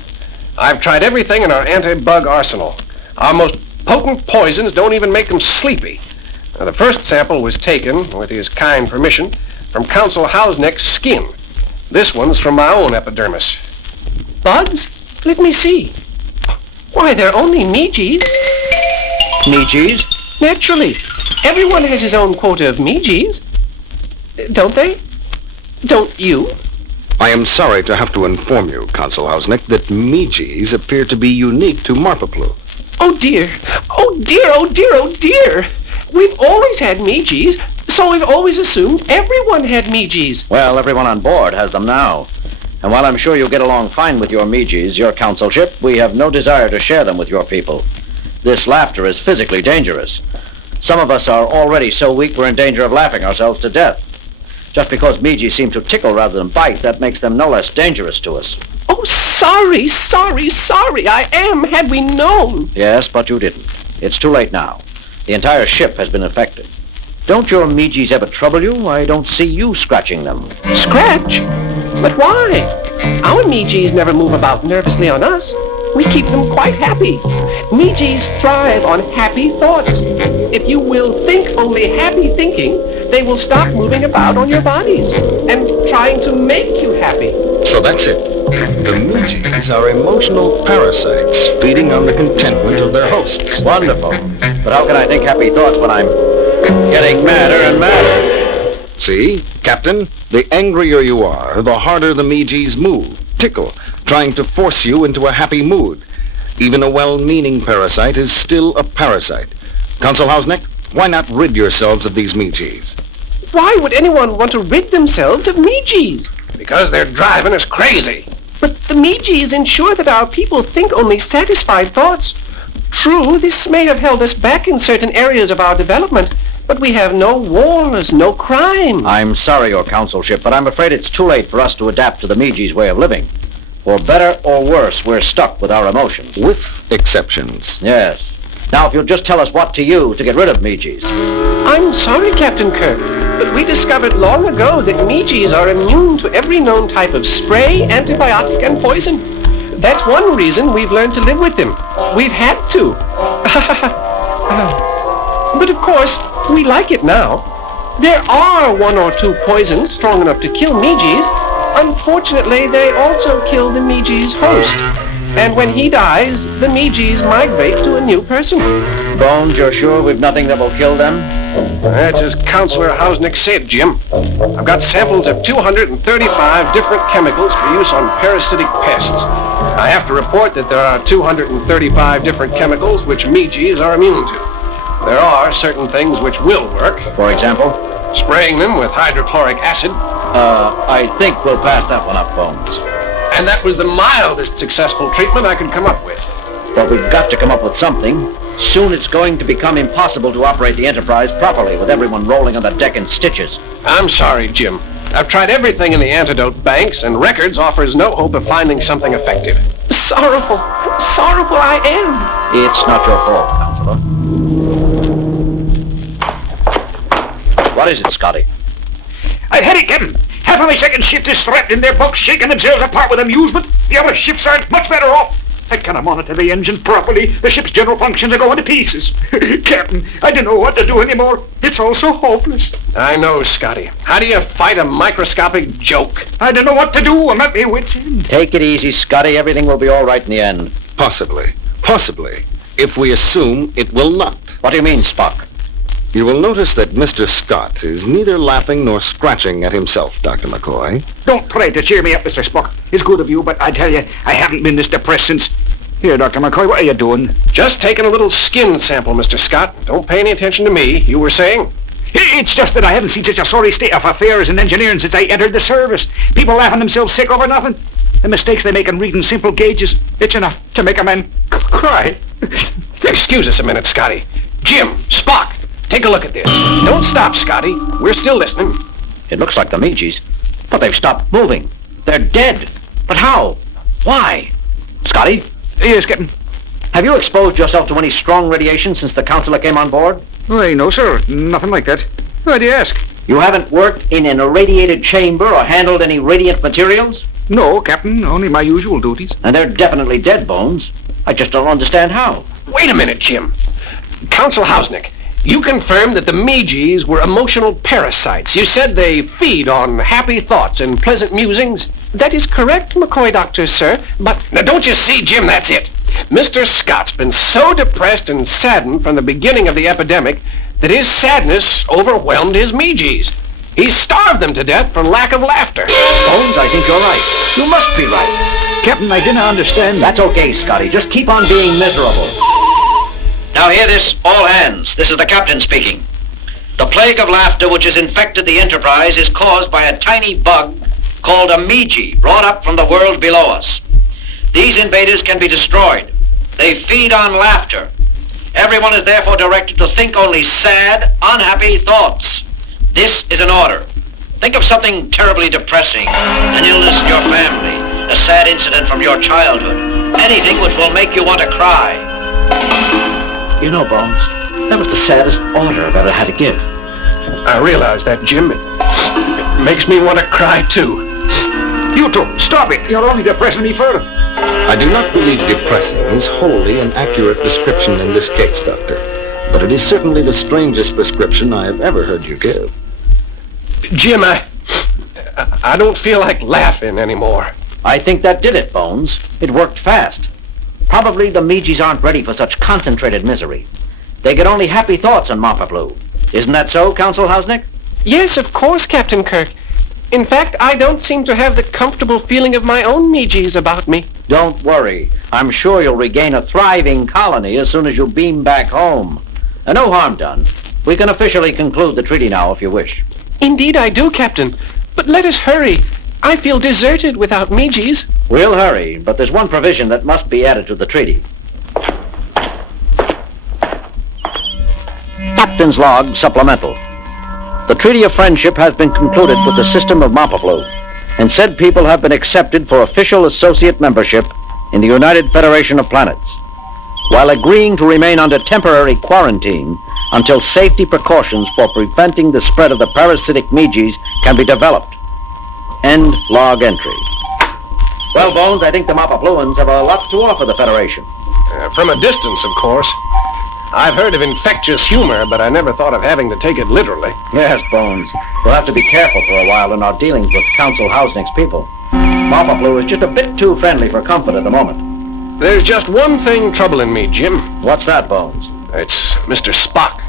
I've tried everything in our anti-bug arsenal. Our most potent poisons don't even make them sleepy. Now, the first sample was taken, with his kind permission, from Council Hausneck's skin. This one's from my own epidermis. Bugs? Let me see. Why, they're only Meegees. Meegees? Naturally. Everyone has his own quota of Meegees. Don't they? Don't you? I am sorry to have to inform you, Council Hausneck, that Meegees appear to be unique to Marpaplu. Oh dear. Oh dear, oh dear, oh dear. We've always had Meegees, so we've always assumed everyone had Meegees. Well, everyone on board has them now. And while I'm sure you'll get along fine with your Meegees, your councilship, we have no desire to share them with your people. This laughter is physically dangerous. Some of us are already so weak we're in danger of laughing ourselves to death. Just because Meegees seem to tickle rather than bite, that makes them no less dangerous to us. Oh, sorry, I am, had we known. Yes, but you didn't. It's too late now. The entire ship has been affected. Don't your Meegees ever trouble you? I don't see you scratching them. Scratch? But why? Our Meegees never move about nervously on us. We keep them quite happy. Meegees thrive on happy thoughts. If you will think only happy thinking, they will stop moving about on your bodies and trying to make you happy. So that's it. The Meegees are emotional parasites feeding on the contentment of their hosts. Wonderful. But how can I think happy thoughts when I'm getting madder and madder? See, Captain, the angrier you are, the harder the Meegees move, tickle, trying to force you into a happy mood. Even a well-meaning parasite is still a parasite. Consul Hausnick, why not rid yourselves of these Meegees? Why would anyone want to rid themselves of Meegees? Because they're driving us crazy. But the Meegees ensure that our people think only satisfied thoughts. True, this may have held us back in certain areas of our development, but we have no wars, no crime. I'm sorry, Your Consulship, but I'm afraid it's too late for us to adapt to the Meegees' way of living. For better or worse, we're stuck with our emotions. With exceptions. Yes. Now, if you'll just tell us what to use to get rid of Meegees. I'm sorry, Captain Kirk, but we discovered long ago that Meegees are immune to every known type of spray, antibiotic, and poison. That's one reason we've learned to live with them. We've had to. But of course, we like it now. There are one or two poisons strong enough to kill Meegees. Unfortunately, they also kill the Meegees' host. And when he dies, the Meegees migrate to a new person. Bones, you're sure we've nothing that will kill them? That's as Counselor Hausnick said, Jim. I've got samples of 235 different chemicals for use on parasitic pests. I have to report that there are 235 different chemicals which Meegees are immune to. There are certain things which will work. For example? Spraying them with hydrochloric acid. I think we'll pass that one up, Bones. And that was the mildest successful treatment I could come up with. But we've got to come up with something. Soon it's going to become impossible to operate the Enterprise properly with everyone rolling on the deck in stitches. I'm sorry, Jim. I've tried everything in the antidote banks, and records offers no hope of finding something effective. Sorrowful I am. It's not your fault, Counselor. What is it, Scotty? I've had it, Captain. Half of my second shift is strapped in their bunks, shaking themselves apart with amusement. The other shifts aren't much better off. I cannot monitor the engine properly. The ship's general functions are going to pieces. Captain, I don't know what to do anymore. It's all so hopeless. I know, Scotty. How do you fight a microscopic joke? I don't know what to do. I'm at my wit's end. Take it easy, Scotty. Everything will be all right in the end. Possibly. If we assume it will not. What do you mean, Spock? You will notice that Mr. Scott is neither laughing nor scratching at himself, Dr. McCoy. Don't try to cheer me up, Mr. Spock. It's good of you, but I tell you, I haven't been this depressed since... Here, Dr. McCoy, what are you doing? Just taking a little skin sample, Mr. Scott. Don't pay any attention to me. You were saying? It's just that I haven't seen such a sorry state of affairs in engineering since I entered the service. People laughing themselves sick over nothing. The mistakes they make in reading simple gauges, it's enough to make a man cry. Excuse us a minute, Scotty. Jim, Spock, take a look at this. Don't stop, Scotty. We're still listening. It looks like the Meegees, but they've stopped moving. They're dead. But how? Why? Scotty? Yes, Captain. Have you exposed yourself to any strong radiation since the counselor came on board? Why, no, sir. Nothing like that. Why do you ask? You haven't worked in an irradiated chamber or handled any radiant materials? No, Captain. Only my usual duties. And they're definitely dead, Bones. I just don't understand how. Wait a minute, Jim. Consul Hausnick, you confirmed that the Meegees were emotional parasites. You said they feed on happy thoughts and pleasant musings. That is correct, McCoy Doctor, sir, but... Now, don't you see, Jim, that's it. Mr. Scott's been so depressed and saddened from the beginning of the epidemic that his sadness overwhelmed his Meegees. He starved them to death for lack of laughter. Bones, I think you're right. You must be right. Captain, I didn't understand. That's okay, Scotty. Just keep on being miserable. Now hear this, all hands. This is the captain speaking. The plague of laughter which has infected the Enterprise is caused by a tiny bug called a Meegee, brought up from the world below us. These invaders can be destroyed. They feed on laughter. Everyone is therefore directed to think only sad, unhappy thoughts. This is an order. Think of something terribly depressing, an illness in your family, a sad incident from your childhood, anything which will make you want to cry. You know, Bones, that was the saddest order I've ever had to give. I realize that, Jim. It makes me want to cry, too. You two, stop it. You're only depressing me further. I do not believe depressing is wholly an accurate description in this case, Doctor. But it is certainly the strangest prescription I have ever heard you give. Jim, I don't feel like laughing anymore. I think that did it, Bones. It worked fast. Probably the Meegees aren't ready for such concentrated misery. They get only happy thoughts on Moffat Blue. Isn't that so, Consul Hausnick? Yes, of course, Captain Kirk. In fact, I don't seem to have the comfortable feeling of my own Meegees about me. Don't worry. I'm sure you'll regain a thriving colony as soon as you beam back home. No harm done. We can officially conclude the treaty now if you wish. Indeed I do, Captain. But let us hurry. I feel deserted without Meegees. We'll hurry, but there's one provision that must be added to the treaty. Captain's Log Supplemental. The Treaty of Friendship has been concluded with the system of Mapaplu, and said people have been accepted for official associate membership in the United Federation of Planets, while agreeing to remain under temporary quarantine until safety precautions for preventing the spread of the parasitic Meegees can be developed. End log entry. Well, Bones, I think the Mapapluans have a lot to offer the Federation. From a distance, of course. I've heard of infectious humor, but I never thought of having to take it literally. Yes, Bones. We'll have to be careful for a while in our dealings with Council Hausnick's people. Mapaplu is just a bit too friendly for comfort at the moment. There's just one thing troubling me, Jim. What's that, Bones? It's Mr. Spock.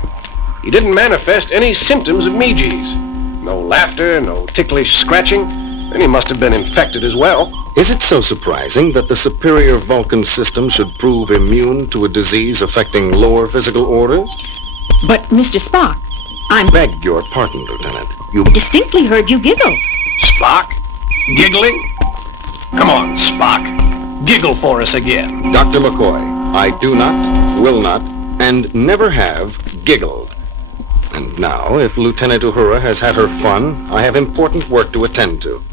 He didn't manifest any symptoms of Meegees. No laughter, no ticklish scratching. Then he must have been infected as well. Is it so surprising that the superior Vulcan system should prove immune to a disease affecting lower physical orders? But, Mr. Spock, I Beg your pardon, Lieutenant. You distinctly heard you giggle. Spock? Giggling? Come on, Spock. Giggle for us again. Dr. McCoy, I do not, will not, and never have giggled. And now, if Lieutenant Uhura has had her fun, I have important work to attend to.